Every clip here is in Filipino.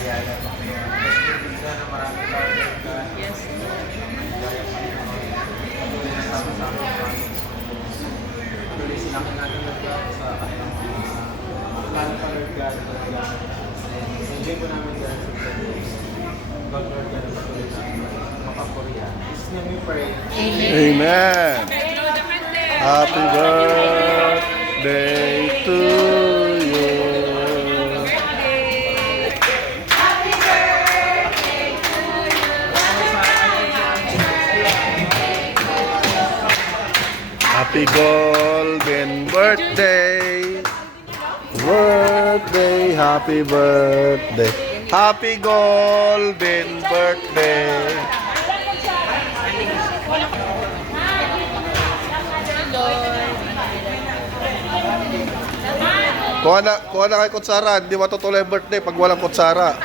Ayala. Kasi pizza na maraming order ka. Yes. Gaya pa rin ako. Tuloy na sama-sama pa. Tuloy sinakit natin sa kanilang mga plano pa Lord God. Enjoy ko namin dyan sa pagkakas. God Lord God, patuloy namin makakorea. Is name we pray. Amen. Happy birthday to you. Happy golden birthday. Birthday, happy birthday. Happy golden birthday. Kuha na kay kutsara, hindi matutuloy ang birthday pag walang kutsara.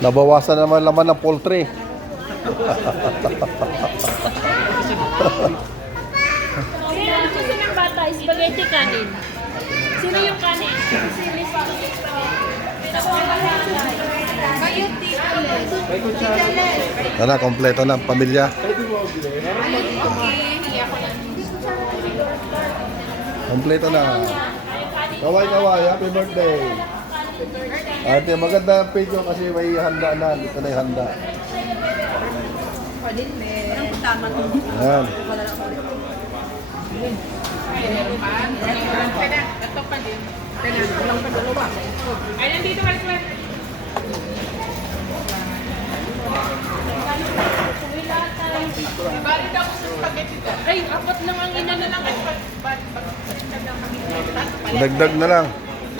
Nabawasan naman laman ng poultry. Sino ang gusto ng bata? Spaghetti kanin. Sino yung kanin? Sili spaghetti. Kayo dito. Ano, kompleto na, pamilya. Kompleto na. Kaway, happy birthday. Ate, maganda ang video kasi may handa na. Dito na yung handa. Ayan. Ay, nandito ka. Balik ako sa spaghetti. Ay, apat lang ang ina na lang. Dagdag na lang.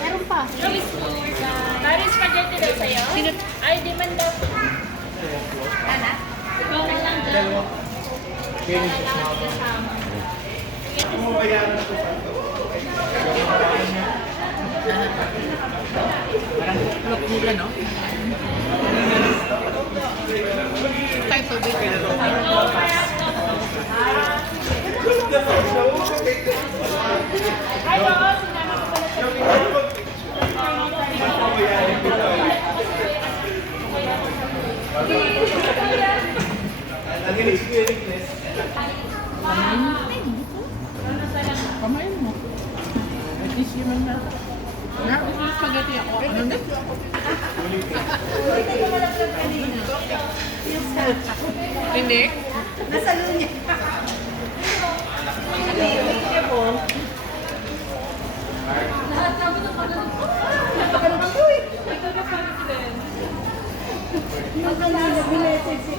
Meron pa. Dari spaghetti daw sa'yo? Ay, di man daw. Ana? Ikaw na lang daw. Parang look nila, no? Tayo tubig. Ay, oo. Sinama ko pala sa Pamain mo. At least yun na. Gusto yung spaghetti ako. Ano na? Hindi? Nasa lunya. Lahat na ako napagano ko eh. Ang kanina, bileted si